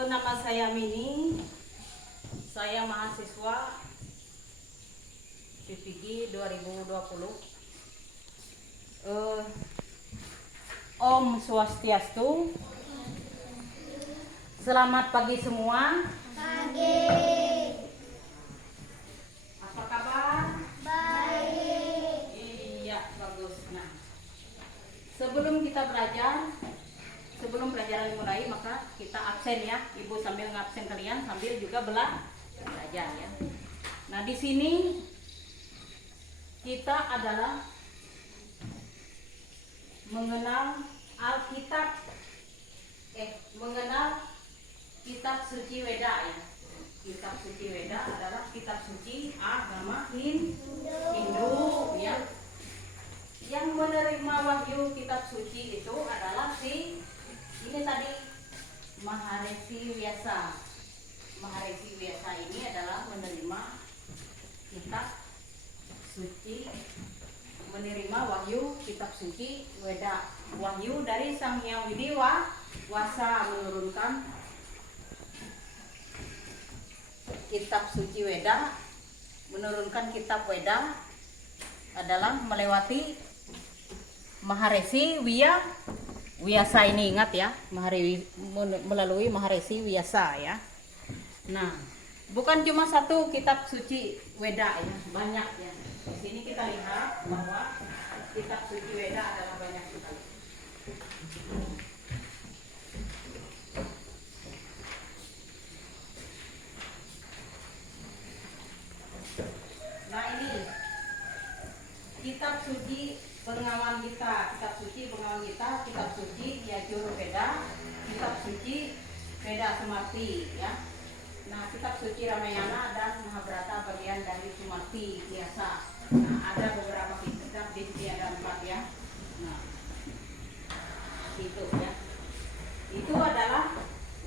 Nama saya Mini, saya mahasiswa PPG 2020. Om Swastiastu. Selamat pagi semua. Pagi. Apa kabar? Baik. Iya, bagus. Nah, sebelum pelajaran dimulai, maka kita absen ya. Ibu sambil ngabsen kalian sambil juga belajar ya. Nah, di sini kita adalah mengenal Alkitab, mengenal kitab suci Weda ya. Kitab suci Weda adalah kitab suci agama Hindu ya. Yang menerima wahyu kitab suci itu adalah ini tadi Maharesi Vyasa. Maharesi Vyasa ini adalah menerima kitab suci, menerima wahyu kitab suci Weda. Wahyu dari Sang Hyang Widi Wasa menurunkan kitab suci Weda, menurunkan kitab Weda adalah melewati Maharesi Vyasa ini, ingat ya, melalui Maharesi Vyasa ya. Nah, bukan cuma satu kitab suci Weda ya, banyak ya. Di sini kita lihat bahwa kitab suci Weda adalah banyak sekali. Nah, ini kitab suci Bengawan Gita, kitab suci Yajurveda, kitab suci Veda Sumarti ya. Nah, kitab suci Ramayana dan Mahabharata bagian dari Sumarti biasa. Nah, ada beberapa kitab di sini, ada 4 ya. Nah, itu ya. Itu adalah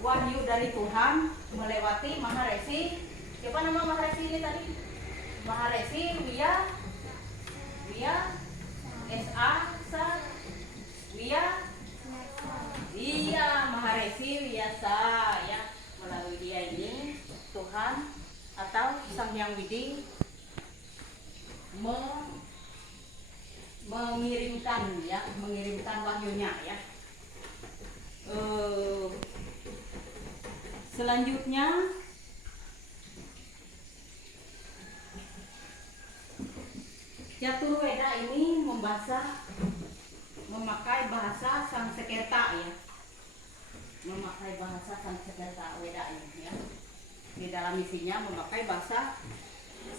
wahyu dari Tuhan melewati Maharesi. Siapa nama Maharesi ini tadi? Maharesi Maharesi Vyasa ya. Melalui dia ini Tuhan atau Sang Hyang Widi mengirimkan wahyunya ya. Selanjutnya Caturveda ini memakai bahasa Sanskerta ya. Memakai bahasa Sanskerta Weda ini ya. Di dalam isinya memakai bahasa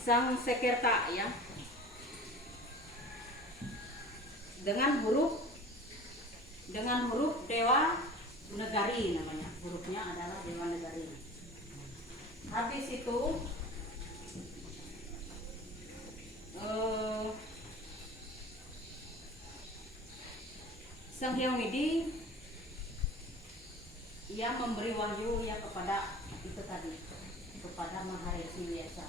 Sanskerta ya. Dengan huruf Dewa Negari namanya. Hurufnya adalah Dewa Negari. Habis itu Sang Hyang Widi ia memberi wahyu ya kepada itu tadi, kepada Maharesi Vyasa.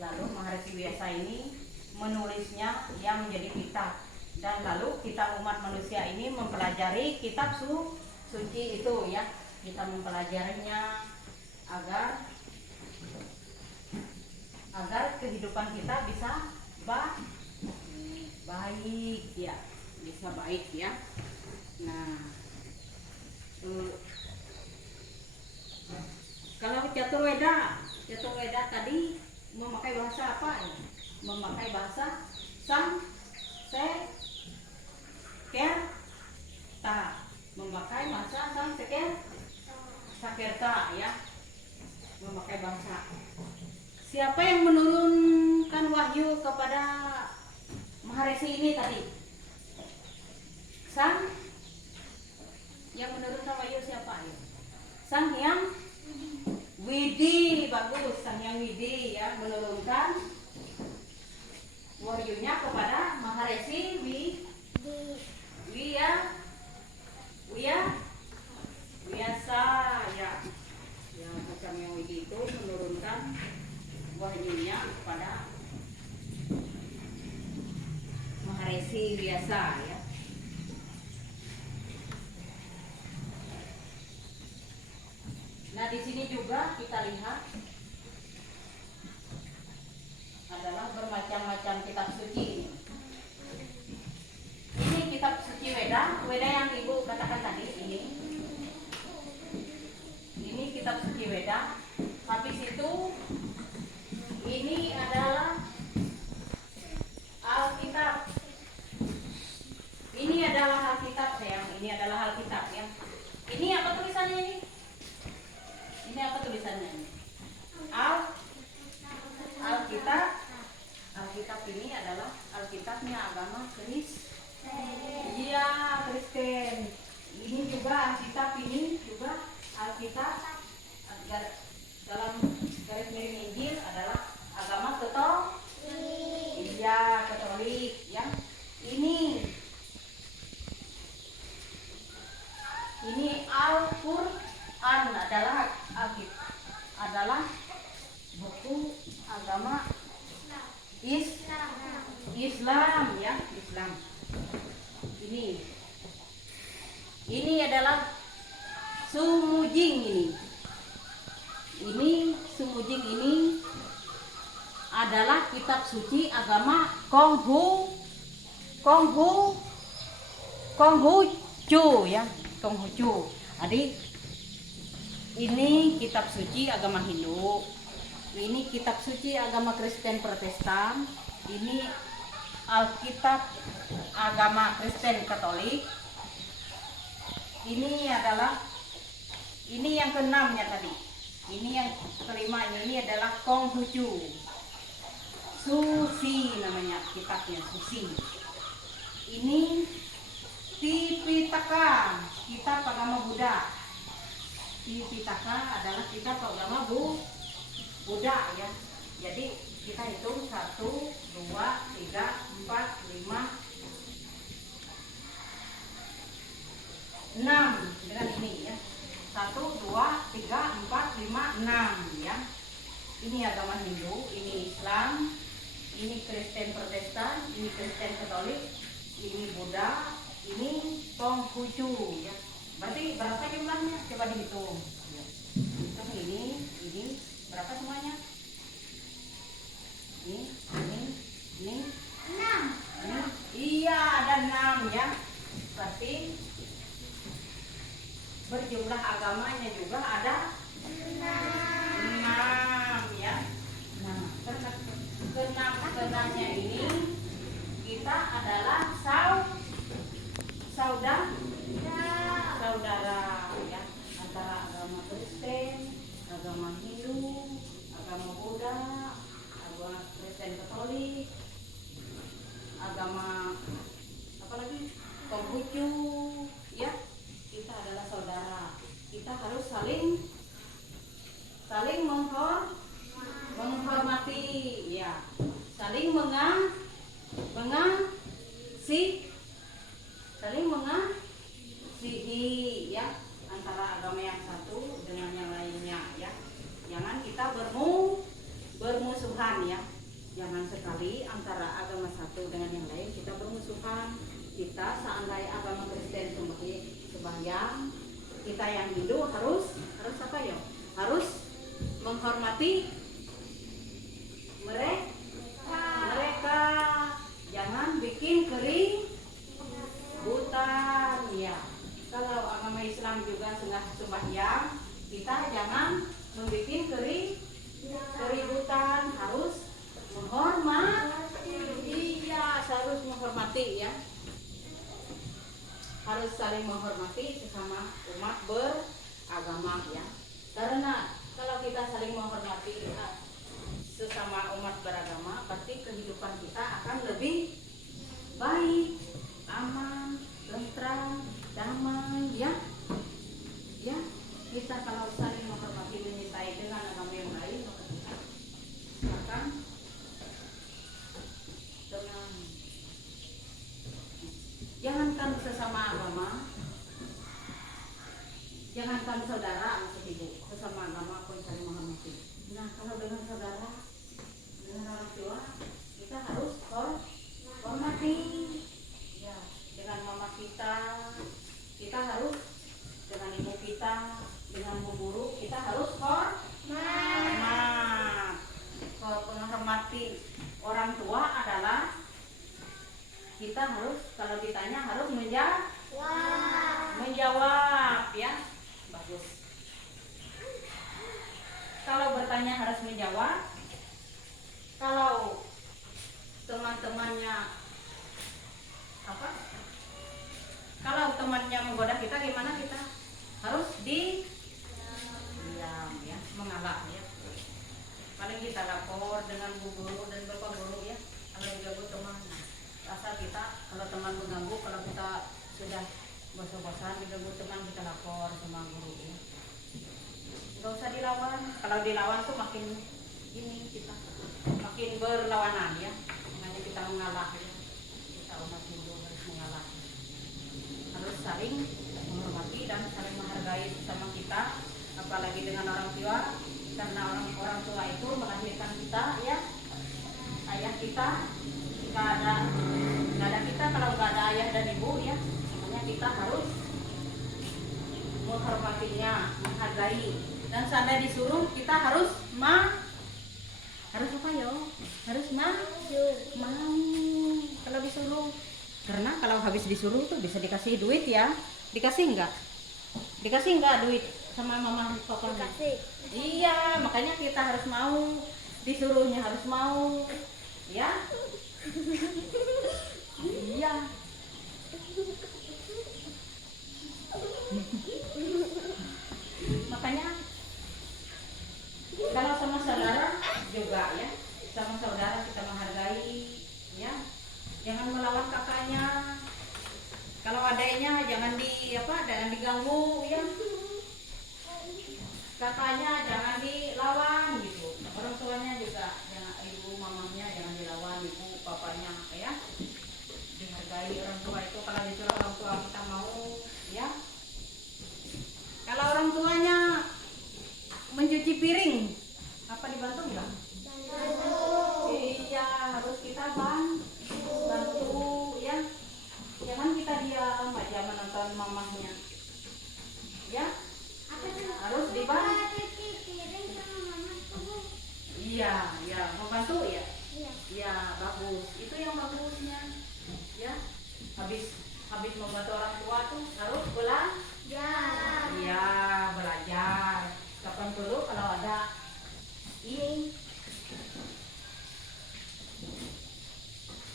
Lalu Maharesi Vyasa ini menulisnya yang menjadi kitab, dan lalu kita umat manusia ini mempelajari kitab suci itu ya. Kita mempelajarinya agar kehidupan kita bisa baik ya, bisa baik ya. Nah, kalau Caturveda tadi memakai bahasa apa ya? Memakai bahasa Sanskerta. Memakai bahasa Sanskerta ya. Memakai bahasa. Siapa yang menurunkan wahyu kepada Maharesi ini tadi? Yang menurunkan wahyu siapa ya? Sang Hyang Widi, bagus. Sang Hyang Widi ya menurunkan wahyunya kepada Maharesi Vyasa ya. Ya, Sang Hyang Widi itu menurunkan wahyunya kepada Maharesi Vyasa ya. di sini juga kita lihat adalah bermacam-macam kitab suci. Ini kitab suci Weda, Weda yang Ibu katakan tadi ini. Ini kitab suci Weda. Habis itu ini adalah Alkitab. Ini adalah Alkitab sayang. Ini adalah Alkitab ya. Ini apa tulisannya ini? Ini apa tulisannya ini? Alkitab. Alkitab ini adalah Alkitabnya agama Kristen. Iya, Kristen. Ini juga Alkitab, ini juga Alkitab dalam garis miring Injil adalah agama Katolik. Iya, Katolik ya. Ini Al-Qur'an adalah buku agama Islam ya, Islam. Ini adalah Sumujing ini. Ini Sumujing ini adalah kitab suci agama Konghucu ya, Konghucu. Adik, ini kitab suci agama Hindu. Ini kitab suci agama Kristen Protestan. Ini Alkitab agama Kristen Katolik. Ini yang keenamnya tadi. Ini yang kelima ini adalah Konghucu. Susi namanya kitabnya, Susi. Ini Tipitaka, kitab agama Buddha. Tipitaka adalah kitab agama Buddha ya. Jadi kita hitung 1, 2, 3, 4, 5, 6 dengan ini ya. 1, 2, 3, 4, 5, 6 ya. Ini agama Hindu, ini Islam, ini Kristen Protestan, ini Kristen Katolik, ini Buddha, ini Konghucu ya. Berarti berapa jumlahnya? Coba dihitung. Hitung ini berapa semuanya? Ini 6. Iya, ada 6 ya. Berarti berjumlah agamanya juga ada 6 ya. Nah, keenamnya ini kita adalah saudara ya, antara agama Kristen, agama Hindu, agama Buddha, agama Kristen Katolik, agama apa lagi? Konghucu ya. Kita adalah saudara. Kita harus saling menghormati ya. Saling mengasihi ya, antara agama yang satu dengan yang lainnya ya. Jangan kita bermusuhan ya. Jangan sekali antara agama satu dengan yang lain kita bermusuhan. Kita seandainya agama Kristen sembahyang, kita yang Hindu harus apa ya? Harus menghormati mereka. Jangan bikin keributan ya. Kalau agama Islam juga sembahyang, kita jangan membuat keributan, harus menghormati. Iya, harus menghormati ya. Harus saling menghormati sesama umat beragama ya. Karena kalau kita saling menghormati sesama umat beragama, pasti kehidupan kita akan lebih baik, aman, tentram, damai ya. Ya, kita kalau saling menghormati, menyintai dengan agama yang lain, maka kita akan tenang. Jangankan sesama agama, jangankan saudara, maksud Ibu, sesama agama pun saling menghormati. Nah, kalau dengan saudara, dengan orang tua, kita harus hormati. Ya, dengan mama kita harus, dengan ibu kita, dengan bu guru, kita kita harus hormat. Menghormati orang tua adalah kita harus, kalau ditanya harus menjawab ya. Bagus. Kalau bertanya harus menjawab. Kalau teman-temannya apa? Kalau temannya menggoda kita, gimana kita? Harus diam ya, mengalah ya. Paling kita lapor dengan bu guru dan bapak guru ya. Kalau mengganggu teman, asal kita kalau teman mengganggu, kalau kita sudah bosan-bosan mengganggu teman, kita lapor sama guru ya. Nggak usah dilawan. Kalau dilawan tuh makin ini kita makin berlawanan ya. Makanya kita mengalah ya. Kita umat Hindu harus mengalah. Harus saling menghormati dan saling menghargai sama kita, apalagi dengan orang tua, karena orang tua itu melahirkan kita ya. Ayah kita nggak ada kita kalau nggak ada ayah dan ibu ya. Makanya kita harus menghormatinya, menghargai, dan sampai disuruh kita harus harus apa yo? Harus mau kalau disuruh. Karena kalau habis disuruh tuh bisa dikasih duit ya. Dikasih enggak? Dikasih enggak duit sama mama papa? Dikasih. Iya, makanya kita harus mau. Disuruhnya harus mau. Ya? Iya. Makanya kalau sama saudara juga ya, sama saudara kita menghargai ya. Jangan melawan kakaknya. Kalau adanya jangan jangan diganggu ya. Kakaknya jangan dilawan gitu. Orang tuanya juga jangan, ibu mamanya jangan dilawan, ibu papanya ya. Dihargai orang tua itu, kalau disuruh orang tua kita mau ya. Kalau orang tuanya mencuci piring, apa dibantu enggak? Iya, harus kita bantu ya. Jangan kita diam aja menonton mamahnya. Ya, harus dibantu. Iya, ya, membantu ya. Iya, bagus. Itu yang bagusnya. Ya, habis membantu orang tua tuh harus belajar. Iya, belajar. Kapan dulu kalau ada ini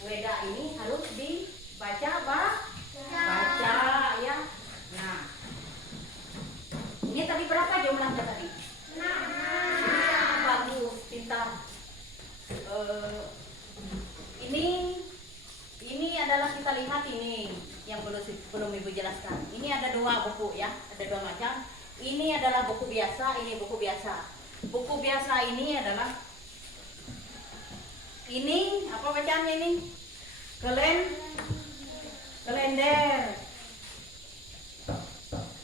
weda ini harus dibaca baca ya. Nah, ini tadi berapa jumlahnya tadi? 6. Iya, bagus, pintar. Ini adalah kita lihat ini yang belum ibu jelaskan. Ini ada 2 buku ya, ada 2 macam. Ini adalah buku biasa, ini buku biasa. Buku biasa ini adalah ini apa bacaannya ini? Kalender.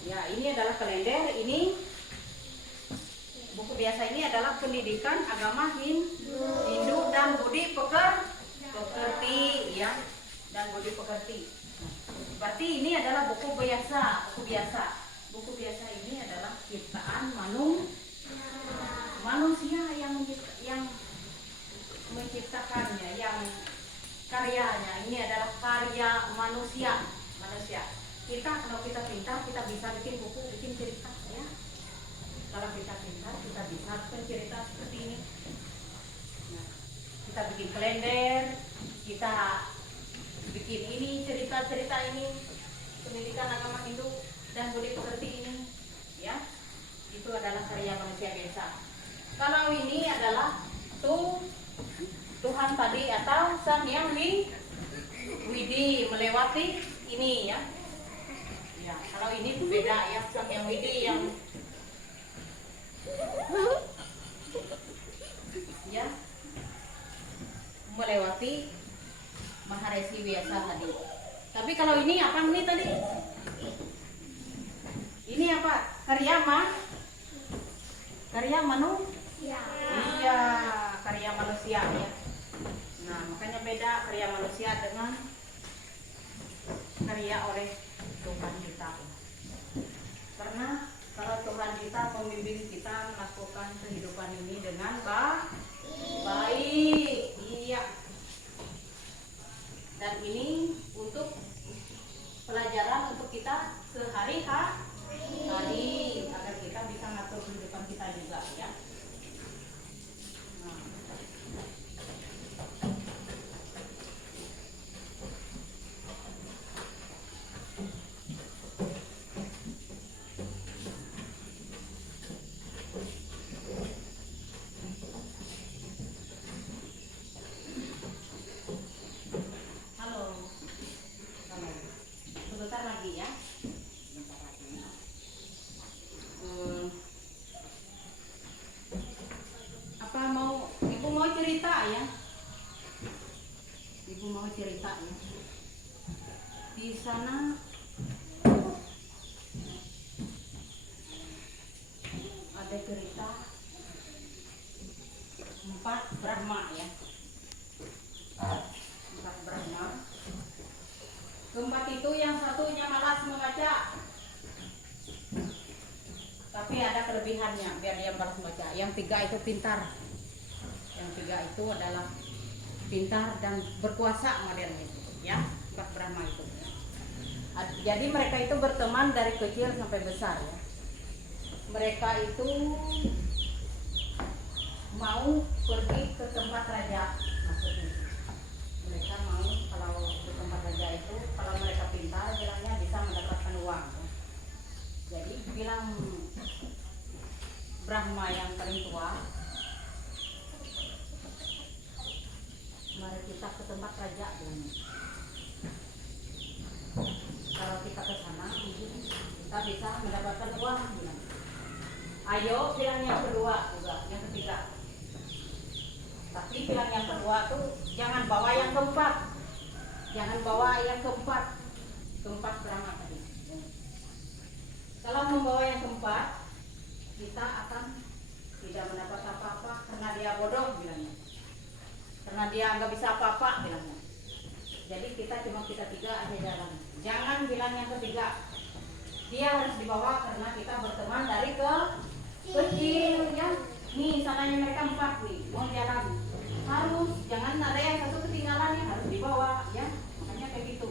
Ya, ini adalah kalender. Ini buku biasa ini adalah pendidikan agama Hindu dan budi pekerti ya, dan budi pekerti. Berarti ini adalah buku biasa. Buku biasa ini adalah ciptaan manusia yang menciptakannya, yang karyanya. Ini adalah karya manusia. Kita kalau kita pintar, kita bisa bikin buku, bikin cerita ya. Kalau kita pintar, kita bisa bercerita seperti ini. Nah, kita bikin kalender, kita bikin ini cerita ini, pendidikan agama Hindu dan budi pekerti ini, ya. Itu adalah karya manusia biasa. Kalau ini adalah Tuhan tadi atau Sang Yang Widi melewati ini ya. Ya, kalau ini beda ya, Sang Yang Widi yang ya melewati Maharesi biasa tadi. Tapi kalau ini apa nih tadi? Ini apa? Karya manusia. Iya, karya manusia ya. Nah, makanya beda karya manusia dengan karya oleh Tuhan kita. Karena kalau Tuhan kita membimbing kita cerita ya. Di sana ada cerita 4 Brahma ya. 4 Brahma. Keempat itu yang satunya malas membaca. Tapi ada kelebihannya biar dia malas membaca. Yang 3 itu pintar. Yang 3 itu adalah pintar dan berkuasa modelnya itu ya. 4 Brahma itu. Jadi mereka itu berteman dari kecil sampai besar ya. Mereka itu mau pergi ke tempat raja, maksudnya mereka mau kalau ke tempat raja itu kalau mereka pintar bilangnya bisa mendapatkan uang ya. Jadi bilang Brahma yang paling tua, mari kita ke tempat raja bilangnya. Kalau kita ke sana kita bisa mendapatkan uang bilang. Ayo bilang yang kedua juga, yang ketiga. Tapi bilang yang kedua tuh jangan bawa yang keempat. Jangan bawa yang keempat. Keempat Brahma tadi. Kalau membawa yang keempat, kita akan tidak mendapat apa-apa karena dia bodoh bilangnya. Karena dia nggak bisa apa-apa bilangnya. Jadi kita cuma kita 3 aja jalan. Jangan bilang yang ketiga. Dia harus dibawa karena kita berteman dari kecil ya. Nih sananya mereka 4 nih mau jalan. Harus jangan ada yang satu ketinggalan yang harus dibawa ya. Makanya kayak gitu.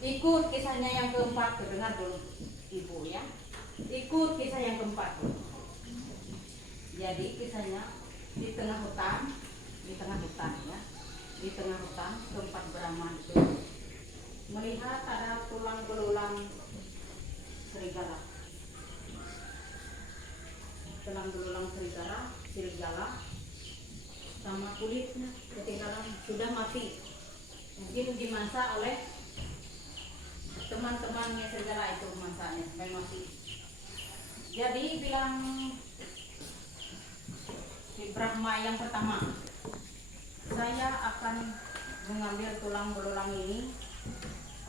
Ikut kisahnya yang keempat, dengar dulu ibu ya. Ikut kisah yang keempat. Jadi kisahnya di tengah hutan ya. Di tengah hutan keempat Brahma itu melihat ada tulang belulang serigala. Tulang belulang serigala sama kulitnya ketinggalan sudah mati. Mungkin dimasak oleh teman-temannya serigala itu masaknya sampai mati. Jadi bilang si Brahma yang pertama, saya akan mengambil tulang belulang ini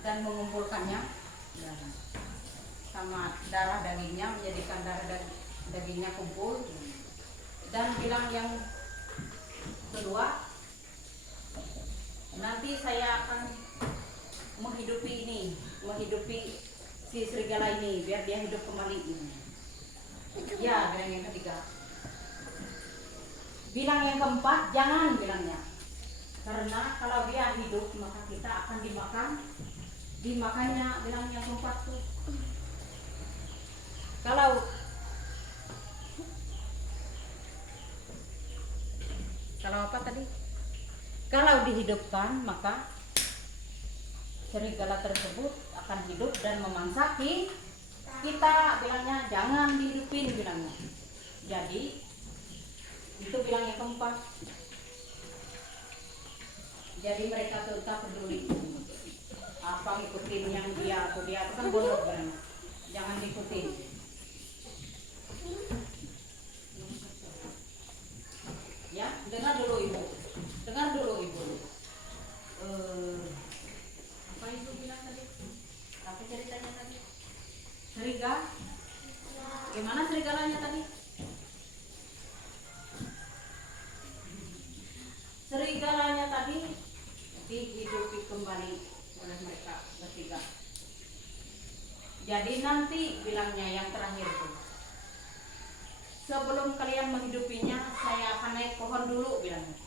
dan mengumpulkannya sama darah dagingnya, menjadikan darah dagingnya kumpul. Dan bilang yang kedua, nanti saya akan menghidupi si serigala ini biar dia hidup kembali. Ya, bilang yang ketiga. Bilang yang keempat, jangan bilangnya. Karena kalau dia hidup maka kita akan dimakannya. Bilang yang keempat tuh. Kalau apa tadi? Kalau dihidupkan maka serigala tersebut akan hidup dan memangsa kita. Bilangnya jangan dihidupin bilangnya. Jadi itu bilang yang keempat. Jadi mereka tetap peduli. Apa ngikutin yang dia atau dia itu kan bodoh bilangnya. Jangan diikutin. Ya, dengar dulu ibu. Apa ibu bilang tadi? Apa ceritanya tadi? Serigala? Gimana serigalanya tadi? Serigalanya tadi dihidupi kembali oleh mereka bertiga. Jadi nanti bilangnya yang terakhir itu, sebelum kalian menghidupinya, saya akan naik pohon dulu bilangnya.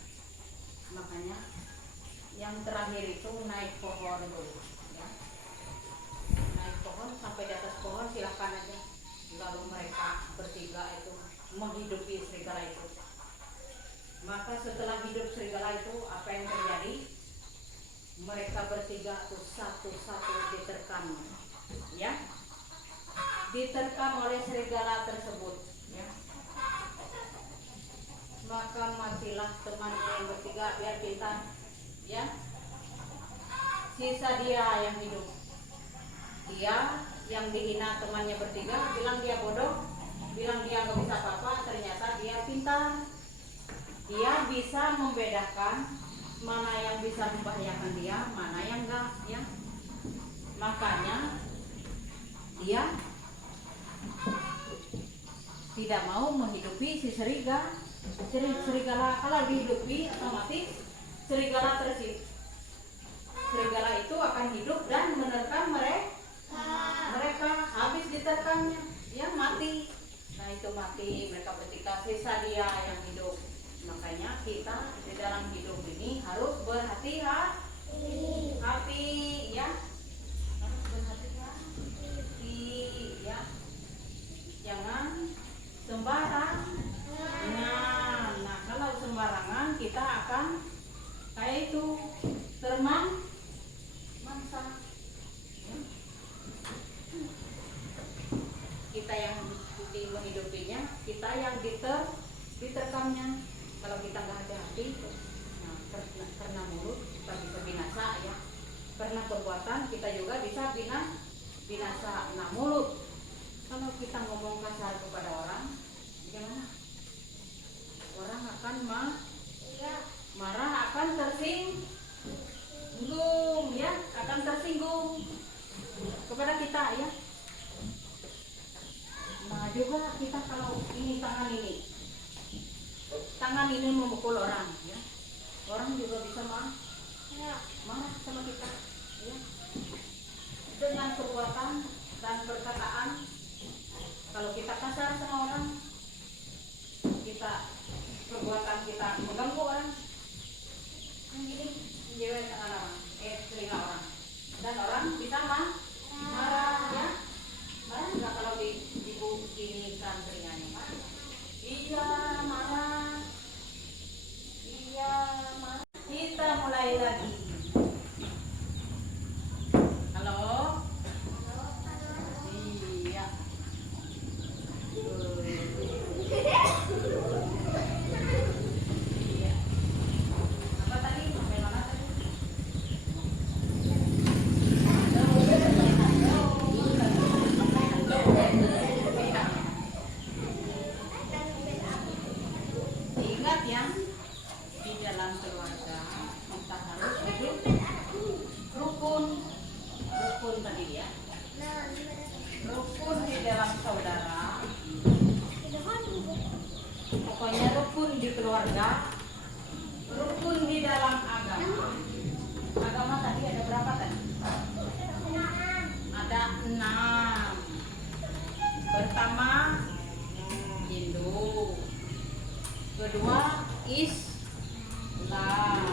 Makanya yang terakhir itu naik pohon dulu ya. Naik pohon sampai di atas pohon silahkan aja. Lalu mereka bertiga itu menghidupi serigala itu. Maka setelah hidup serigala itu apa yang terjadi? Mereka bertiga tuh satu-satu diterkam ya. Diterkam oleh serigala tersebut ya. Maka matilah temannya yang bertiga biar pintar ya. Sisa dia yang hidup. Dia yang dihina temannya bertiga, bilang dia bodoh, bilang dia nggak bisa apa-apa, ternyata dia pintar. Dia bisa membedakan mana yang bisa membahayakan dia, mana yang enggak, ya. Makanya dia tidak mau menghidupi si serigala. Kalau dihidupi otomatis serigala serigala itu akan hidup dan menerkam mereka habis diterkamnya, ya mati. Nah itu mati, mereka bertiga, sisa dia yang hidup. Makanya kita di dalam hidup ini harus berhati-hati, ya. Harus berhati-hati, ya. Jangan sembarangan. Nah kalau sembarangan kita akan kayak itu mangsa. Kita yang menghidupinya, kita yang diterkamnya. Kalau kita nggak hati-hati, nah, karena mulut kita bisa binasa, ya. Karena perbuatan kita juga bisa binasa. Nah mulut, kalau kita ngomong kasar kepada orang, gimana? Orang akan marah, akan tersinggung, ya, akan tersinggung kepada kita, ya. Nah juga kita kalau ini tangan ini memukul orang, ya, orang juga bisa marah sama kita, ya. Dengan perbuatan dan perkataan, kalau kita kasar sama orang, perbuatan kita mengganggu orang, ini menjewel tangan orang, telinga orang, dan orang bisa marah, ya. Marah nggak kalau dibunyikan telinganya? Iya marah. Kita mulai lagi. Halo. Iya. Iya. Apa tadi? Sampai mana tadi? Ingat ya, di dalam keluarga kita harus hidup rukun tadi, ya. Rukun di dalam saudara, pokoknya rukun di keluarga, rukun di dalam agama. Agama tadi ada berapa tadi? Ada 6. Pertama Hindu, kedua Islam,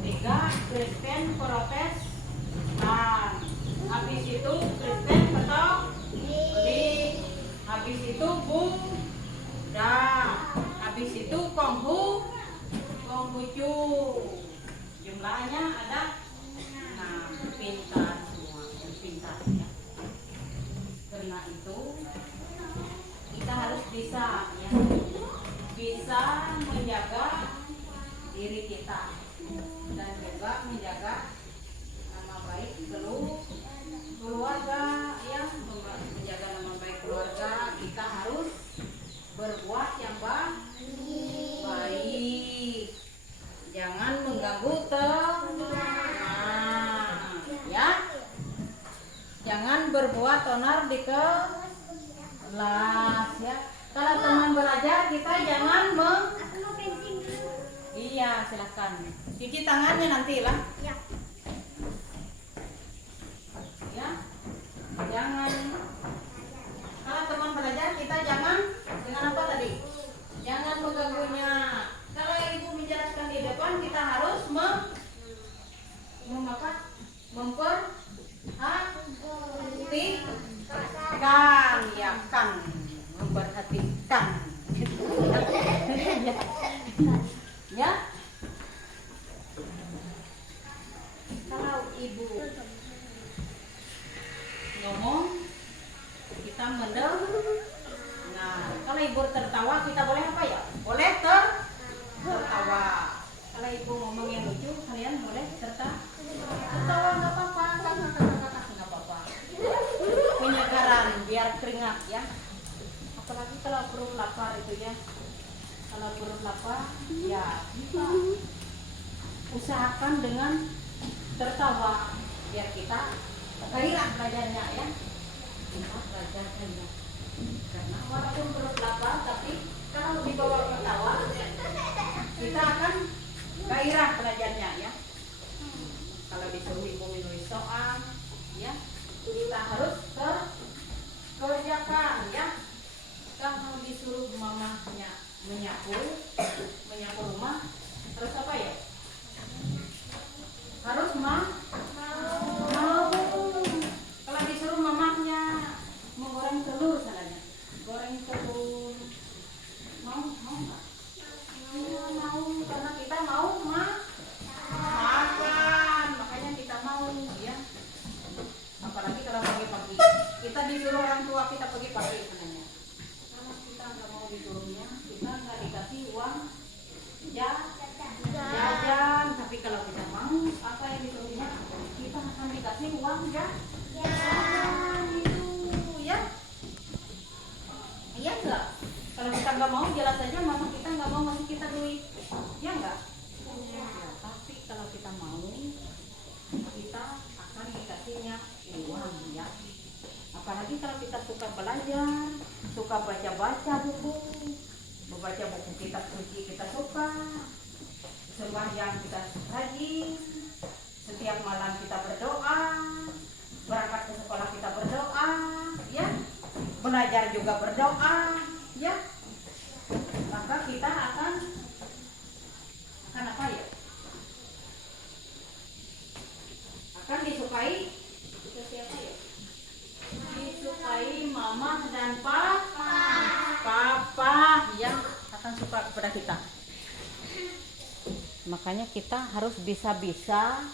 ketiga Kristen Protestan, habis itu Kristen Katolik, habis itu Buddha, habis itu Konghucu. Jumlahnya ada 6. Pintar semua, pintar, ya. Karena itu kita harus bisa, ya, bisa menjaga diri kita dan juga menjaga nama baik keluarga, ya. Menjaga nama baik keluarga, kita harus berbuat yang baik, jangan mengganggu teman, ya. Jangan berbuat onar di kelas, ya. Kalau teman belajar kita jangan iya, silakan. Cuci tangannya nanti lah. Ya. Ya. Jangan. Kalau teman belajar kita jangan apa tadi? Jangan mengganggunya. Kalau ibu menjelaskan di depan kita harus memperhatikan, ya kan, memperhatikan. Ya. Kalau ibu ngomong kita mendengar. Nah, kalau ibu tertawa kita boleh apa, ya? Boleh tertawa. Kalau ibu ngomong yang lucu kalian boleh tertawa, nggak apa-apa, nggak apa-apa. Penyegaran biar keringat, ya. Apalagi kalau perut lapar itu, ya. Kalau perut lapar, ya kita usahakan dengan tertawa biar kita gairah belajarnya ya. Kita belajarnya. Karena walaupun perut lapar tapi kalau dibawa tertawa kita akan gairah belajarnya ya. Kalau disuruh ibu menulis soal ya, kita harus kerjakan ya. Kalau disuruh mamanya menyapu rumah harus apa ya? Harus mau. Kalau disuruh mamanya menggoreng telur salahnya, goreng telur mau nggak? Mau karena kita mau makan, makanya kita mau ya. Apalagi kalau pagi-pagi kita disuruh orang tua kita pagi-pagi sebenarnya. Kalau kita nggak mau disuruhnya, kita nggak dikasih uang jajan. Tapi kalau kita mau apa yang disuruhnya, kita akan dikasih uang jajan itu ya. Iya enggak? Kalau kita nggak mau, jelas saja mama kita nggak mau ngasih kita duit, ya enggak? Ya, tapi kalau kita mau, kita akan dikasihnya uang ya. Apalagi kalau kita suka belajar, suka baca-baca buku, membaca buku kitab suci kita suka, sembahyang kita rajin, setiap malam kita berdoa, berangkat ke sekolah kita berdoa, ya, belajar juga berdoa, ya, maka kita akan apa ya? Akan disukai siapa ya? Disukai mama dan papa yang akan suka kepada kita. Makanya kita harus bisa-bisa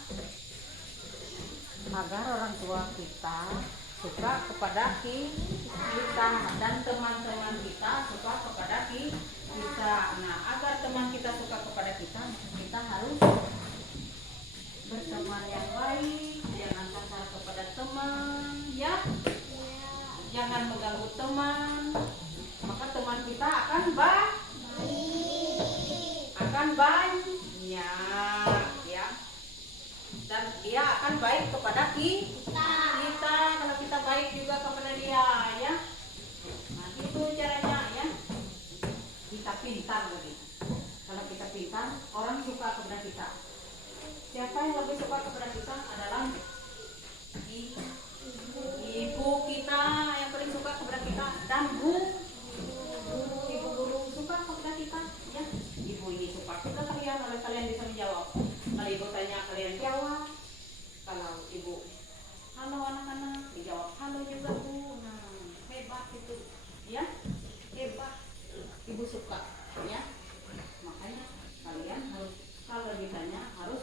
agar orang tua kita suka kepada kita dan teman-teman kita suka kepada kita. Nah, agar teman kita suka kepada kita, kita harus berteman yang baik, jangan kasar kepada teman, ya. Jangan mengganggu teman, maka teman kita akan banyak, ya. Dan dia akan baik kepada kita. Kalau kita baik juga kepada dia, ya. Nah, itu caranya, ya. Kita pintar lagi. Kalau kita pintar, orang suka kepada kita. Siapa yang lebih suka kepada kita adalah ibu kita yang paling suka kepada kita, dan ibu guru suka kepada kita ya. Ibu ini suka kepada kalian, kalau kalian bisa menjawab. Kalau ibu tanya kalian jawab. Kalau ibu halo anak-anak, dijawab halo juga bu. Nah, hebat itu ya, hebat. Ibu suka ya. Makanya kalian harus kalau ditanya harus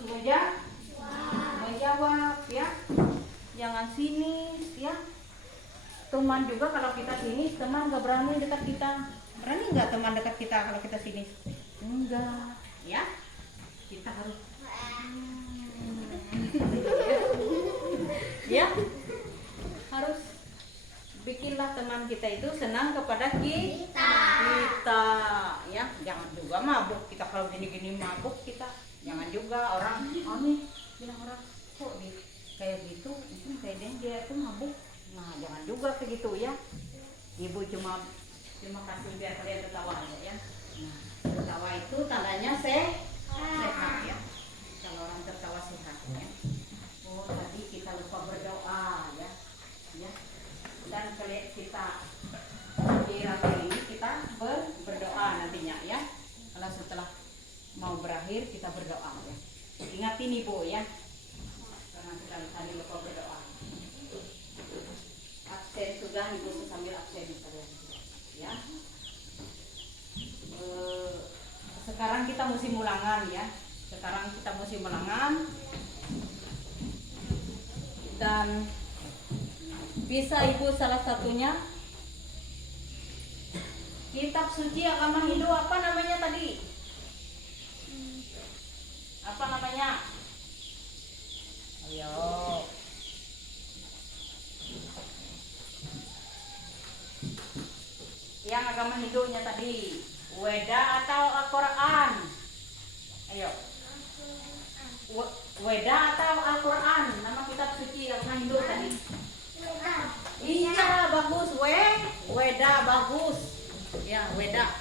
menjawab ya. Jangan sinis ya. Teman juga kalau kita sinis, teman gak berani dekat kita. Berani nggak teman dekat kita kalau kita sinis? Enggak ya. Kita harus ya, harus bikinlah teman kita itu senang kepada kita ya. Jangan juga mabuk kita, kalau gini-gini mabuk kita. Jangan juga orang nih bilang orang kok kayak gitu, itu kayak dia tuh mabuk. Nah, jangan juga kayak gitu ya. Ibu cuma kasih biar kalian tertawa aja ya. Nah, tertawa itu tandanya sehat ya. Kalau orang tertawa sehat ya. Oh, tadi kita lupa berdoa ya. Ya. Dan kalau kita di rangka ini kita berdoa nantinya ya. Kalau setelah mau berakhir kita berdoa ya. Ingatin ibu ya. Karena kita tadi lupa berdoa. Absen sudah, ibu sambil absen kalian ya. Sekarang kita musim ulangan ya. Sekarang kita musim ulangan. Dan bisa ibu salah satunya kitab suci agama Hindu, apa namanya tadi? Apa namanya? Ayo. Yang agama Hindunya tadi, Weda atau Al-Quran? Ayo. Weda atau Al-Quran, nama kitab suci agama Hindu tadi. Weda. Iya bagus, Weda bagus. Ya Weda.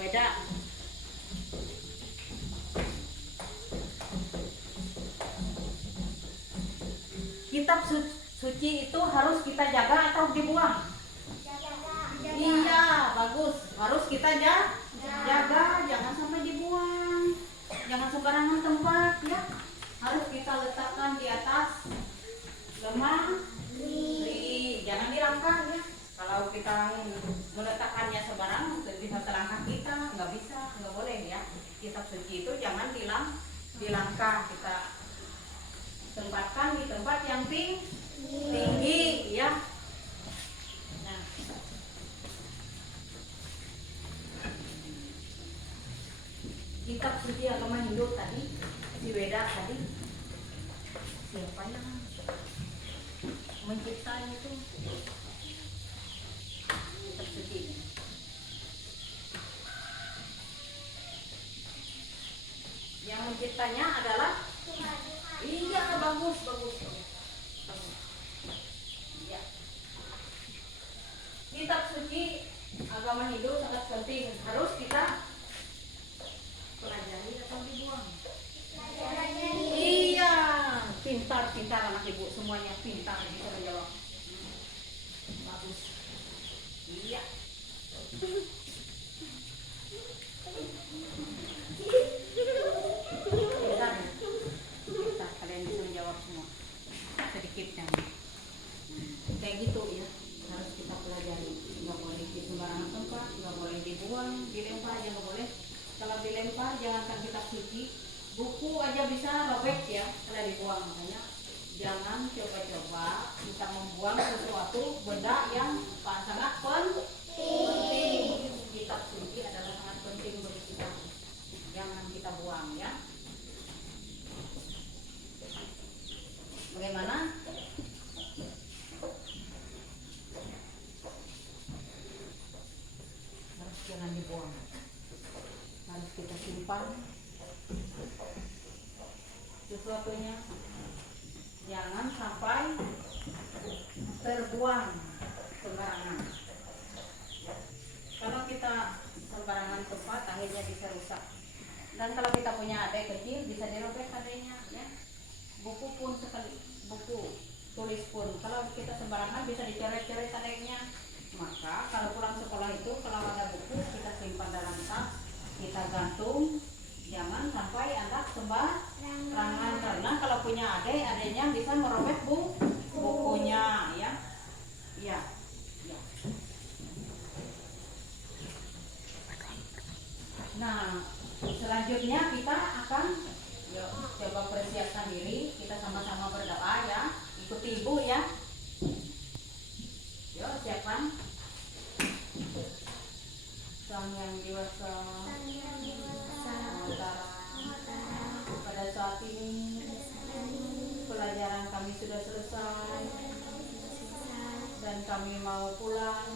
Weda. Kitab suci itu harus kita jaga atau dibuang? Iya bagus, harus kita jaga, jangan sampai dibuang, jangan sembarangan tempat ya, harus kita letakkan di atas lemari, jangan dirangkak ya. Kalau kita meletakkannya sembarangan bisa terangkat kita, nggak bisa, nggak boleh ya. Kitab suci itu jangan dilangkah, kita tempatkan di tempat yang tinggi ya. Nah, kitab suci agama Hindu tadi, si Weda tadi, siapa yang menciptanya itu? Kitab suci. Yang menciptanya adalah iya bagus. Iya. Kitab suci agama Hindu sangat penting, harus kita pelajari atau dibuang. Iya, pintar anak ibu, semuanya pintar bisa menjawab. Bagus. Iya. Pintar, kalian bisa menjawab semua. Sedikit kan. Kayak gitu ya, harus kita pelajari. Nggak boleh di sembarangan tempat, nggak boleh dibuang, dilempar aja nggak boleh. Kalau dilempar jangankan kitab suci, buku aja bisa robek ya kalau dibuang. Makanya jangan coba-coba kita membuang sesuatu benda yang sangat penting. Kitab suci adalah sangat penting bagi kita, jangan kita buang ya. Bagaimana? Harus jangan dibuang, harus kita simpan sesuatunya, jangan sampai terbuang sembarangan. Kalau kita sembarangan tempat akhirnya bisa rusak. Dan kalau kita punya adik kecil bisa dirobek adiknya ya. Buku pun sekali, buku tulis pun kalau kita sembarangan bisa dicoret-coret adiknya. Maka kalau pulang sekolah itu kalau ada buku kita simpan dalam tas, kita gantung, jangan sampai anak sembarangan, karena kalau punya adik, adiknya bisa merobek bukunya ya. Iya. Ya. Nah, selanjutnya kita akan coba persiapkan diri, kita sama-sama berdoa ya, ikuti ibu ya. Yuk siapkan. Sang yang dewasa pada saat ini pelajaran kami sudah selesai dan kami mau pulang.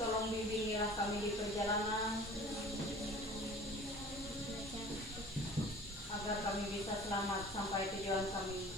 Tolong bimbingilah kami di perjalanan agar kami bisa selamat sampai tujuan kami.